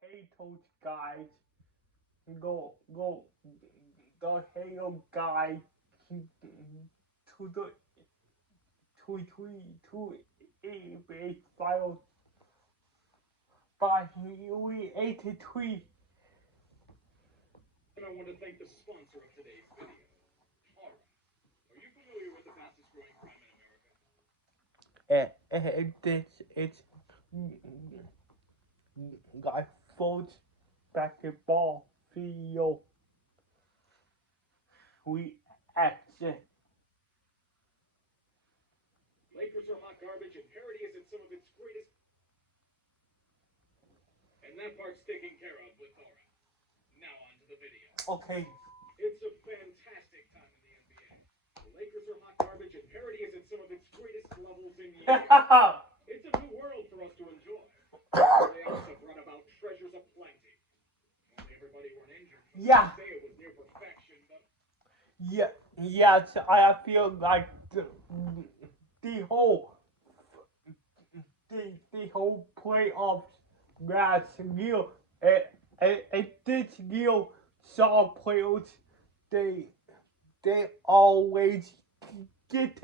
Potatoes, guys. Go, the Halo guy to the to a file by Huey 83. And I want to thank the sponsor of today's video, Aura. Are you familiar with the fastest growing crime in America? It's guy folds basketball video reaction. Lakers are hot garbage and parody is at some of its greatest. And that part's taken care of with Aura. Now on to the video. Okay. It's a fantastic time in the NBA. The Lakers are hot garbage and parody is at some of its greatest levels in years. It's a new world for us to enjoy. They also brought about treasures aplenty. Only everybody weren't injured. Yeah. Say it was near perfection, but Yeah, yes, I feel like the whole the whole playoffs last year and this year saw players they they always get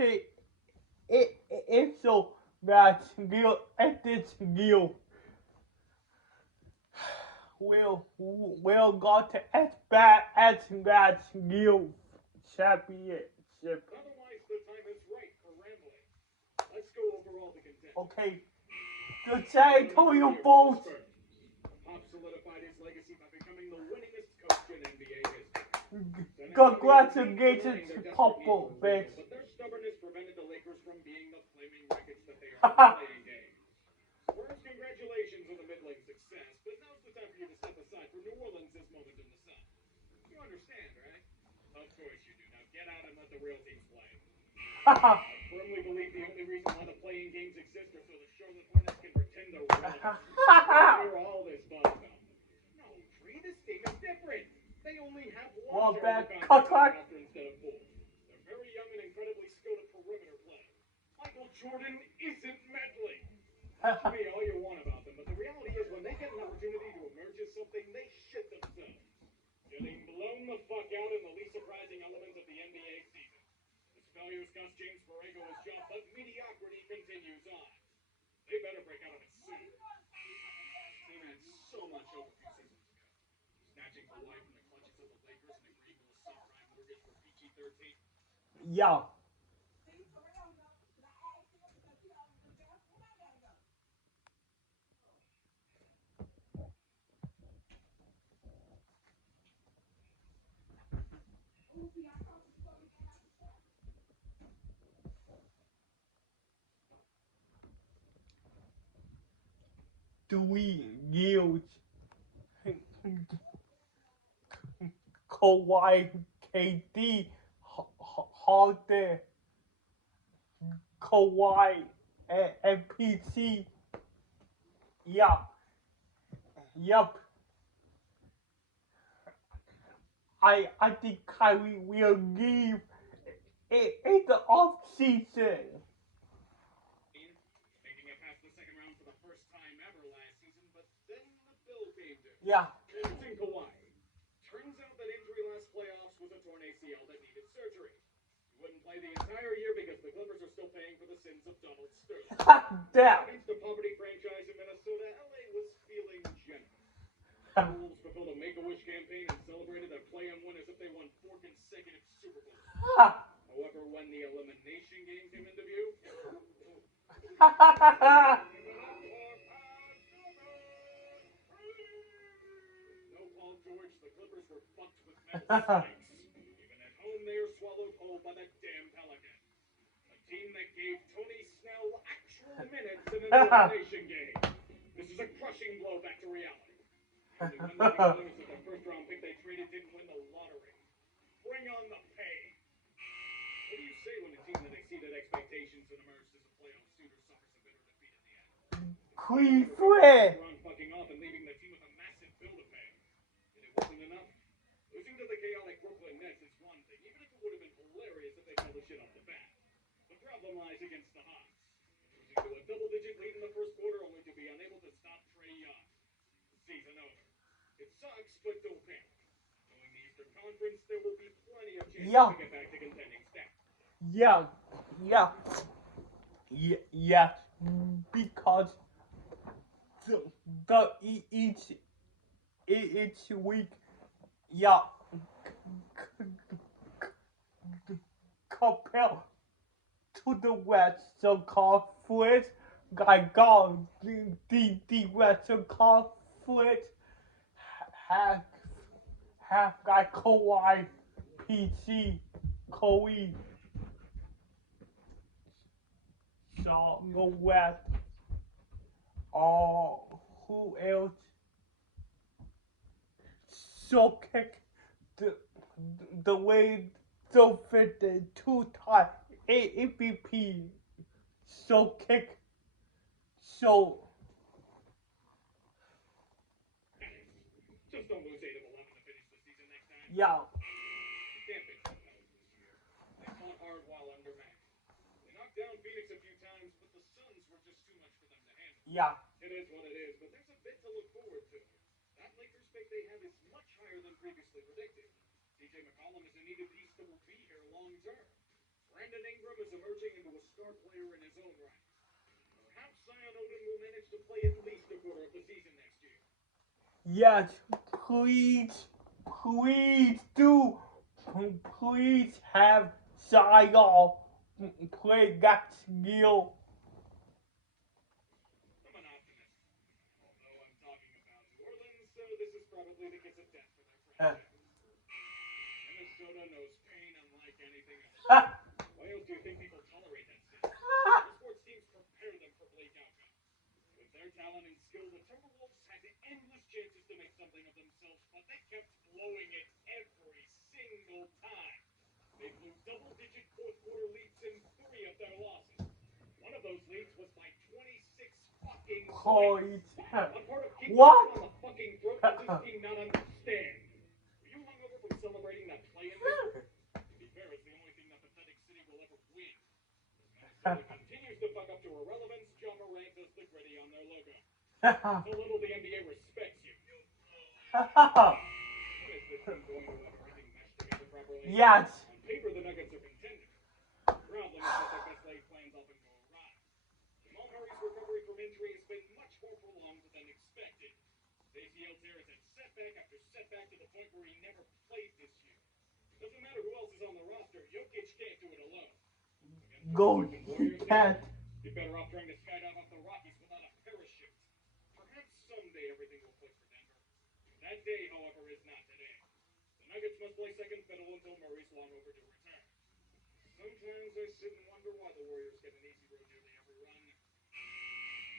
it so last year and this year will got as bad as last year championship. otherwise the time is right for rambling. Let's go over all the contenders. Okay, the San Antonio Bulls. Pop solidified his legacy by becoming the winningest coach in NBA history. Congratulations to Popovich. But their stubbornness prevented the Lakers from being the flaming wreckage that they are in playing games. Spurs, congratulations on the middling success, but now's the time for you to step aside for New Orleans' this moment in the sun. You understand, right? Of course you do. Now get out and let the real teams play. I firmly believe the only reason why the playing games exist are so the Charlotte Hornets can pretend they're relevant. Hear all this buzz about them. No, Tree, this team is different. They only have one roster instead of four. They're very young and incredibly skilled at perimeter play. Michael Jordan isn't meddling. To me, all you want about them, but the reality is when they get an opportunity to emerge as something, they shit themselves. Getting blown the fuck out in the least surprising element of the NBA season. This failures cost James Borrego his job, but mediocrity continues on. They better break out of it soon. This team had so much hope a few seasons ago. Snatching Kawhi from the clutches of the Lakers and agreeing to a subprime mortgage for PG-13. Yeah. Years. Kawhi, KD, Harden, Kawhi, and PC. Yeah. Yep. I think Kyrie will leave in the off season. Making it past the second round for the first time ever last season, but then the bill came due. Yeah. Losing Kawhi. Turns out that injury last playoffs was a torn ACL that needed surgery. He wouldn't play the entire year because the Clippers are still paying for the sins of Donald Sterling. Damn. Against the poverty franchise in Minnesota, LA was feeling generous. The Wolves fulfilled a Make-A-Wish campaign and celebrated their play-in win as if they won 4 consecutive Super Bowls. However, when the elimination game came into view, no Paul George, the Clippers were fucked with metal spikes. Even at home, they are swallowed whole by the damn Pelicans. A team that gave Tony Snell actual minutes in an elimination game. This is a crushing blow back to reality. Only one living close that the first round pick they traded didn't win the lottery. Bring on the pain. What do you say when a team that exceeded expectations and emerged as a playoff suitor suffers a bitter defeat in the end? Cleveland. Fucking off and leaving the team with a massive bill to pay. And it wasn't enough. Losing to the chaotic Brooklyn Nets is one thing, even if it would have been hilarious if they called the shit off the bat. The problem lies against the Hawks. Losing to a double-digit lead in the first quarter only to be unable to stop Trae Young. season over. It sucks, but don't panic. Knowing the Eastern Conference, there will be plenty of chances Yeah. to get back to contending status. Yeah, yeah, yes, because each week, yeah, compared to the Western Conference, I got the Western Conference have got Kawhi, PC, Kobe, Sean West, who else? So kick the the way so fit the two-time MVP. So kick so Just don't lose 8 of 11 to finish the season next time. yeah. You can't bitch about Pelicans this year. They fought hard while undermatched. They knocked down Phoenix a few times, but the Suns were just too much for them to handle. Yeah. It is what it is, but there's a bit to look forward to. That Lakers pick they have is much higher than previously predicted. CJ McCollum is a needed piece that will be here long term. Brandon Ingram is emerging into a star player in his own right. Perhaps Zion Odin will manage to play at least a quarter of the season next year. Yes, please do, please have Zion play that skill. I'm an optimist. Although I'm talking about New Orleans, so this is probably the kiss of death for their franchise. Minnesota knows pain unlike anything else. Why else do you think people tolerate that city? Other sports teams prepare them for bleak outcomes. With their talent and skill, the Timberwolves had endless chances to make something of themselves, but they kept blowing it every single time. They blew double-digit fourth-quarter leads in 3 of their losses. One of those leads was by 26 fucking points. A part of keeping What? on the fucking throat does this team not understand. Were you hungover from celebrating that play-in victory? To be fair, it's the only thing that pathetic city will ever win. Minnesota continues to fuck up to irrelevance. John Morant does the gritty on their logo. So little the NBA respects you. When is this team going to have everything meshed together properly? Yes. On paper, the Nuggets are contenders. Problem is that their best laid plans often go awry. Jamal Murray's recovery from injury has been much more prolonged than expected. His ACL tear has had setback after setback to the point where he never played this year. Doesn't matter who else is on the roster, Jokic can't do it alone. Go Cat. You're better off trying to skydive off the Rockies without a parachute. Perhaps someday everything will click for Denver. That day, however, is not today. The Nuggets must play second fiddle until Murray's long overdue return. Sometimes I sit and wonder why the Warriors get an easy road nearly every run.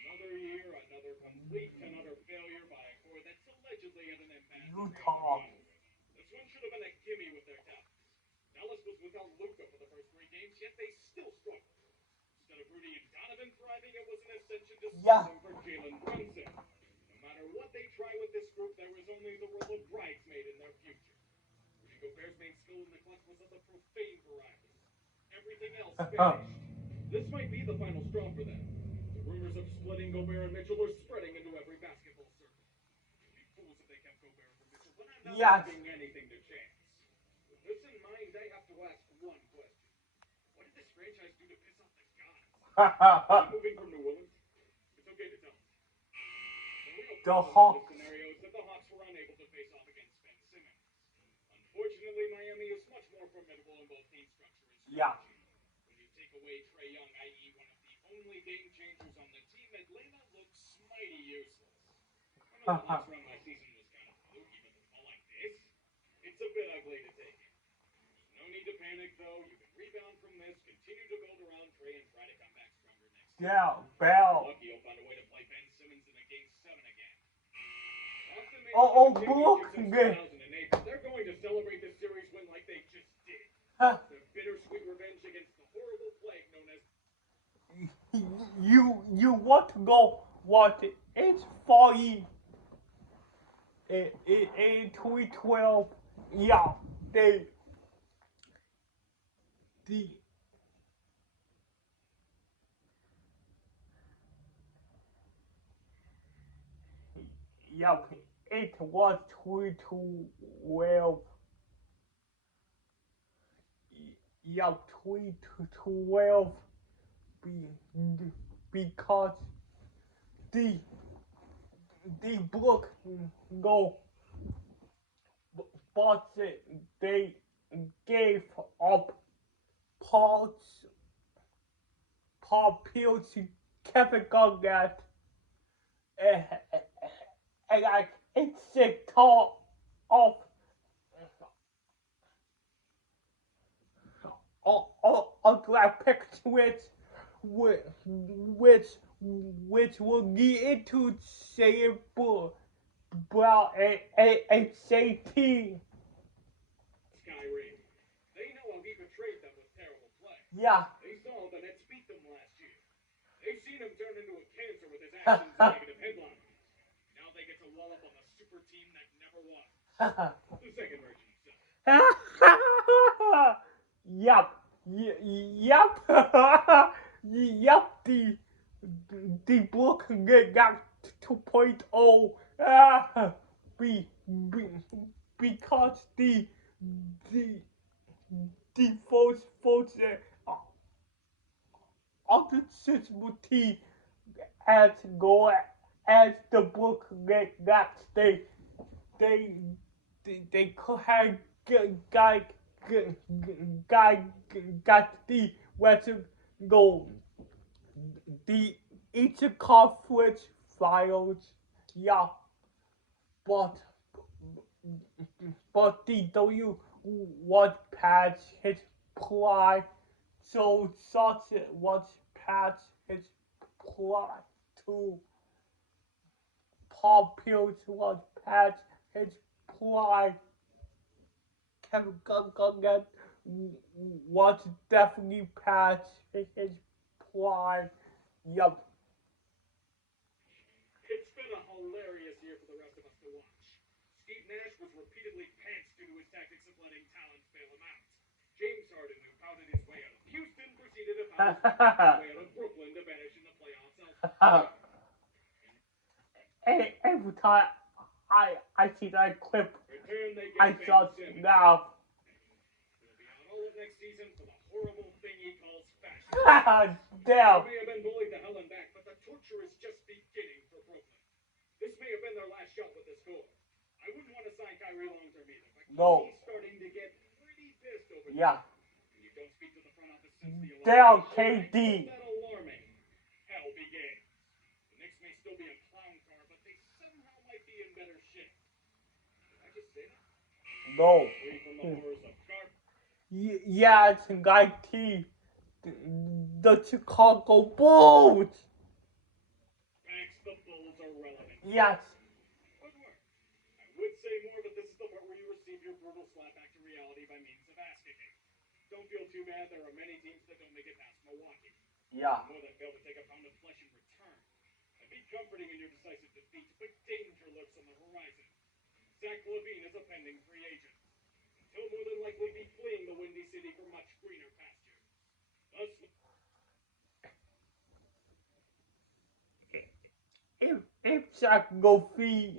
Another year, another complete and utter failure by a core that's allegedly at an impasse. Utah. This one should have been a gimme with their talents. Dallas was without Luka for the first 3 games, yet they still struggled. Instead of Rudy and Donovan thriving, it was an ascension to stardom for Jalen Brunson. No matter what they try with this group, there is only the role of bridesmaid in their future. Rudy Gobert's main skill in the clutch was of the profane variety. Everything else vanished. This might be the final straw for them. The rumors of splitting Gobert and Mitchell are spreading into every basketball circle. They'd be fools if they kept Gobert from Mitchell, but I'm not asking anything to chance. With this in mind, I have to ask one question. What did this franchise do to piss off the gods? Moving from New Orleans? It's okay to tell us. The Hawks. The scenario is that the Hawks were unable to face off against Ben Simmons. Unfortunately, Miami is much more formidable in both team structure and strategy. Yeah. When you take away Trae Young, i.e. one of the only game changers on the team, Atlanta looks mighty useless. I know the Hawks run last season was kind of fluky, but the ball like this? It's a bit ugly to take it. No need to panic, though. You can rebound from this, continue to build around Trae, and try to come back stronger next year. Yeah, Bell. Lucky you'll find a way to play Ben Simmons in a Game 7 again. Brooklyn. They're going to celebrate this series win like they just did. Huh. The bittersweet revenge against the horrible plague known as... You want to go watch it? It's funny. In 2012, yeah, the Yup, it was 2012. Yup, 2012. Because the the book go, but they gave up parts pills to Kevin Garnett, and like it's a talk of graphics which will get into saying about a safety. Kyrie. They know how he betrayed them with terrible play. Yeah. They saw how the Nets beat them last year. They've seen him turn into a cancer with his actions and negative headlines. Now they get to wall up on the super team that never won. The second version himself. Yup. Yup. Yup. The book got 2.0. Because the first authenticity as go as the book got they could have got the Western goal. The each conference files, yeah, but the W was past his pride, so such was past his pride too. Paul Pierce was past his pride. Kevin Garnett was definitely past his pride. Yup. It's been a hilarious year for the rest of us to watch. Steve Nash was repeatedly pantsed due to his tactics of letting talent bail him out. James Harden, who pouted his way out of Houston, proceeded to pout his way out of Brooklyn to vanish in the playoffs elsewhere. Every time I see that clip, I Ben just Simmons. laugh. He'll be out all of next season for the horrible thing he calls fashion. Damn. He may have been bullied to hell and back, but the torture is just beginning for Brooklyn. This may have been their last shot with this score. I wouldn't want to sign Kyrie long term either, but No. he's starting to get pretty pissed over Yeah. this. You don't speak to the front office since the Damn, elimination. KD. That alarming. Hell begins. The Knicks may still be a clown car, but they somehow might be in better shape. Did I just say that? No. Free from the horrors of Garp. Yeah, it's like the Chicago Bulls. Max, the Bulls are relevant. Yes. Good work. I would say more, but this is the part where you receive your brutal slap back to reality by means of ass kicking. Don't feel too bad. There are many teams that don't make it past Milwaukee. Yeah. More than fail to take a pound of flesh in return. I'd be comforting in your decisive defeat, but danger lurks on the horizon. Zach LaVine is a pending free agent. He'll more than likely be fleeing the Windy City for much greener pastures. Thus, If Zach LaVine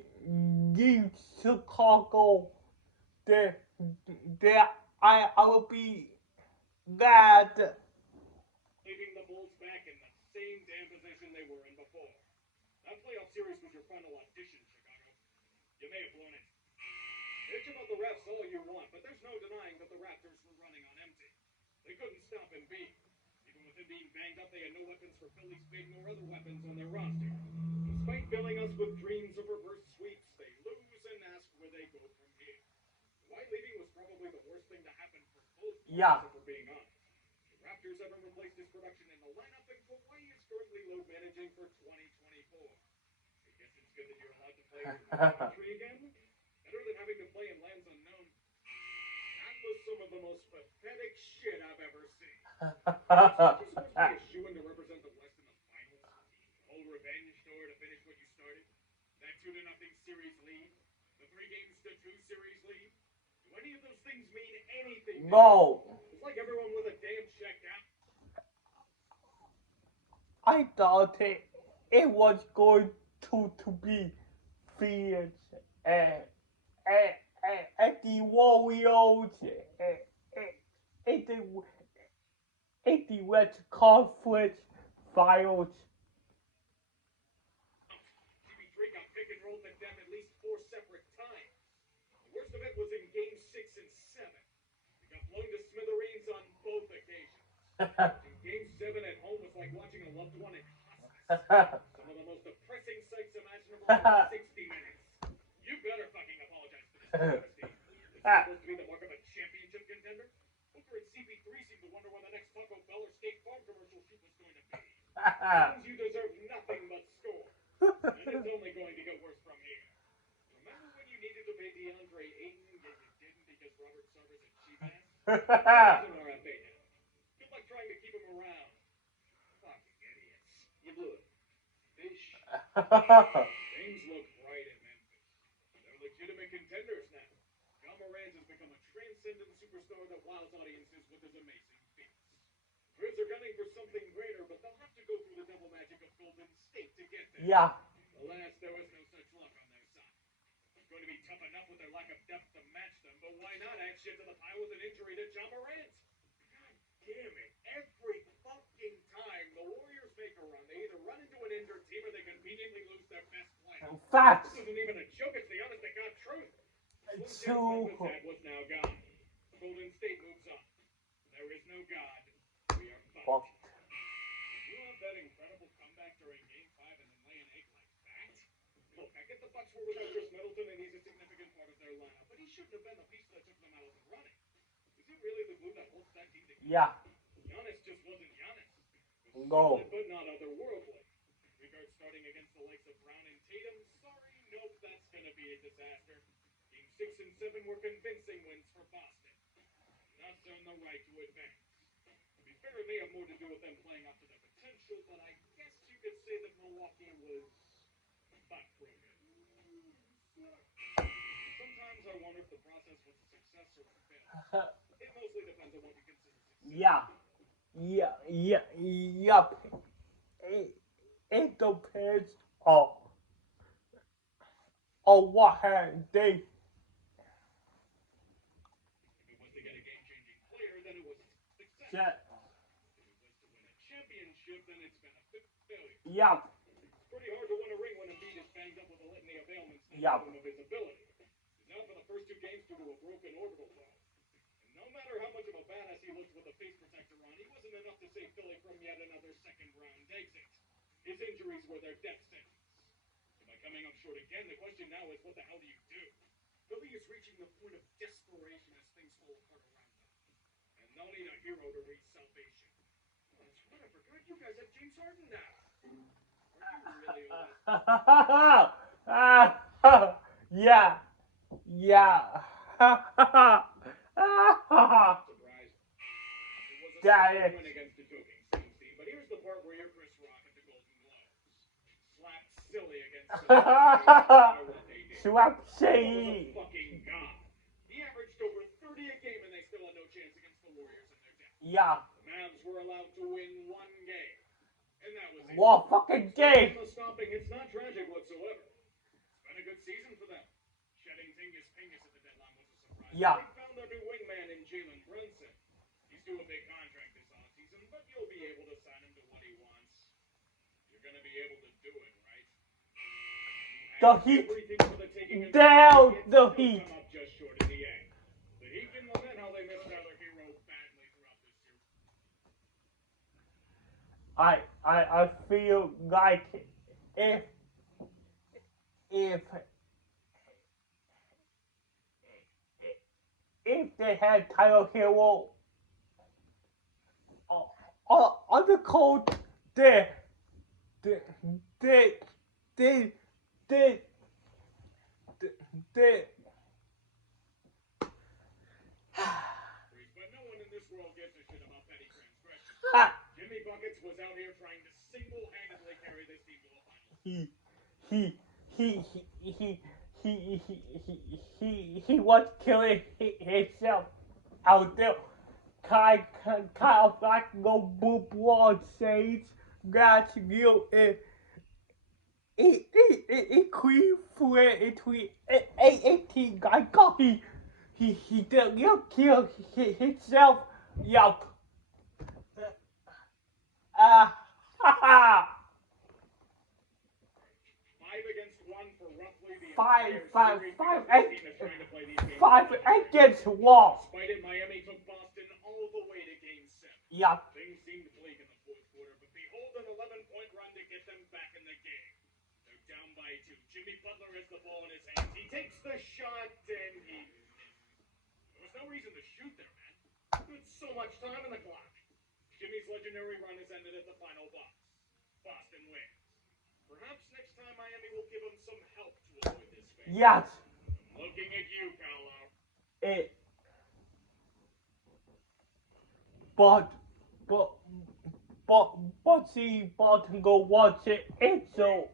leaves Chicago, then I will be glad. leaving the Bulls back in the same damn position they were in before. That playoff series was your final audition, Chicago. You may have blown it. Bitch about the refs all you want, but there's no denying that the Raptors were running on empty. They couldn't stop Embiid. Even with him being banged up, they had no weapons for Philly's big nor other weapons on their roster. Despite filling us with dreams of reverse sweeps, they lose and ask where they go from here. Why leaving was probably the worst thing to happen for both parties, Yeah. if we're being honest. The Raptors haven't replaced his production in the lineup, and Kawhi is currently load managing for 2024. I guess it's good that you're allowed to play in the country again. Better than having to play in lands unknown. That was some of the most pathetic shit I've ever seen. You're supposed to be a shoo-in to represent the West in the finals. The whole revenge tour to finish what you started. That 2-0 series lead. The 3-2 series lead. Do any of those things mean anything? No. It's like everyone with a damn check out. I thought it was going to be Fields and the Warriors in the West Conference Finals. CP3 got pick and rolled to death at least 4 separate times. The worst of it was in games 6 and 7. He got blown to smithereens on both occasions. In game 7 at home was like watching a loved one in hospice. Some of the most depressing sights imaginable in 60 minutes. You better fucking apologize to this team. Is this supposed to be the mark of a championship contender? Booker and CP3 seem to wonder when the next Taco Bell or State Farm commercial shoot was going to be. You deserve nothing but score. And it's only going to get worse from here. Remember when you needed to pay DeAndre Ayton, yet you didn't because Robert Sarver's a cheap ass? That's an RFA now. Good luck trying to keep him around. Fucking idiots. You blew it. Fish. Things look bright in Memphis. They're legitimate contenders now. Ja Morant has become a transcendent superstar that wows audiences with his amazing feats. Grizz are gunning for something greater, but they'll have to go through the devil magic of Golden State to get there. Yeah. Alas, there was no such luck on their side. It's going to be tough enough with their lack of depth to match them, but why not add shit to the pile with an injury to Ja Morant? God damn it. Every fucking time the Warriors make a run, they either run into an injured team or they conveniently lose their best player. Facts. This isn't even a joke, it's the honest to God truth. True. Memphis was now gone. Golden State moves on. There is no God. We are fucked. You have that incredible comeback during Game 5 and then lay an egg like that? Look, I get the Bucks were without Chris Middleton and he's a significant part of their lineup, but he shouldn't have been the piece that took them out of the running. Is he really the glue that holds that team together? Yeah. Giannis just wasn't Giannis. No. But not otherworldly. Regard starting against the likes of Brown and Tatum, sorry, nope, that's gonna be a disaster. Game 6 and 7 were convincing wins for Boston. Nuts earned the right to advance. To be fair, it may have more to do with them playing up to their potential, but I guess you could say that Milwaukee was backbroken. Sometimes I wonder if the process was a success or a failure. It mostly depends on what we consider success. Yeah. Yup. It depends on what they. If it was to get a game-changing player, then it was a success. Yeah. If it was to win a championship, then it's been a failure. Yup. It's pretty hard to win a ring when Embiid is banged up with a litany of ailments in Yup. of his ability. He's out for the first 2 games due to a broken orbital bone. And no matter how much of a badass he looked with a face protector on, he wasn't enough to save Philly from yet another second-round exit. His injuries were their death sentence. So by coming up short again, the question now is, what the hell do you do? Philly is reaching the point of desperation as things fall apart around them. And they'll need a hero to reach salvation. Oh, that's right, I forgot you guys have James Harden now. Are you really Yeah. surprised? It was a Got solid it. win against the joking Suns team, but here's the part where you're Chris Rock at the Golden Globes. Slapped silly against what they did. Swap He was shade. a fucking god. He averaged over 30 a game and they still had no chance against the Warriors in their depth. Yeah. The Mavs were allowed to win 1 game. And that was it. One fucking game. The stomping, it's not tragic whatsoever. It's been a good season for them. Shedding Tingus Pingus at the deadline was a surprise. Yeah. They found their new wingman in Jalen Brunson. He's due a big contract this offseason, but you'll be able to sign him to what he wants. You're going to be able to do it, right? The Heat. Everything for the taking and Down yet the still Heat. come up just short in the end. The Heat can lament how they missed Tyler Hero badly throughout this series. I feel like if they had Tyler Hero on the court, they But no one in this world gives a shit about petty transgression. Jimmy Buckets was out here trying to single-handedly carry this team to the finals. he was killing himself out there. Kind of like no LeBron James got you in Cleveland between 18 guy got he did kill himself. Yup. Haha. 5 against 1 for roughly the Five entire series because this against team is trying to play these games 5 together. against 1. Despite it, Miami took Boston all the way to Game 7. Yup. Things seemed bleak in the fourth quarter, but behold an 11-point run to get them back in the game. They're down by 2. Jimmy Butler has the ball in his hands. He takes the shot and he missed. There was no reason to shoot there, man. There's so much time on the clock. Jimmy's legendary run has ended at the final box. Boston wins. Perhaps next time Miami will give him some help to avoid this fate. Yes. Looking at you, Paolo. But see, Boston go watch it. It's so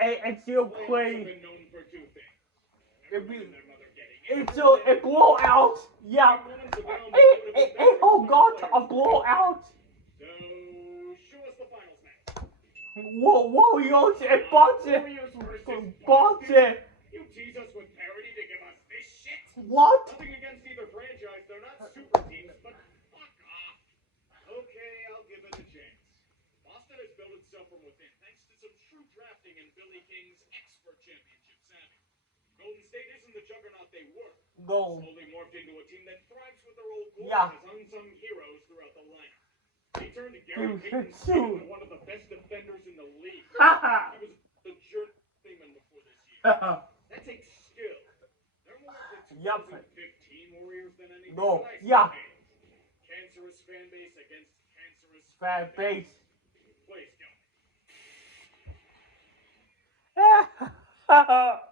it's so Playoffs have crazy. been known for 2 things. It be- Everyone and their mother getting It's so a blowout. Yeah. Oh God, a blowout. So, show us the finals match. Warriors and Boston. Warriors versus Boston. You tease us with parity to give us this shit? What? Nothing against either franchise. They're not super teams, but fuck off. Okay, I'll give it a chance. Boston has built itself from within thanks to some true drafting and Billy King's expert championship savvy. Golden State isn't the juggernaut they were. Go. Slowly morphed into a team that thrives with their old goals Yeah. as unsung heroes throughout the lineup. They turned to Gary Dude, Payton shoot. into one of the best defenders in the league. Haha. He was the journeyman before this year. That takes skill. They're more of the Yup. 2015 Warriors than anything. No, but I still yeah. hate it. Cancerous fan base against cancerous Fan base. Please, go. Haha.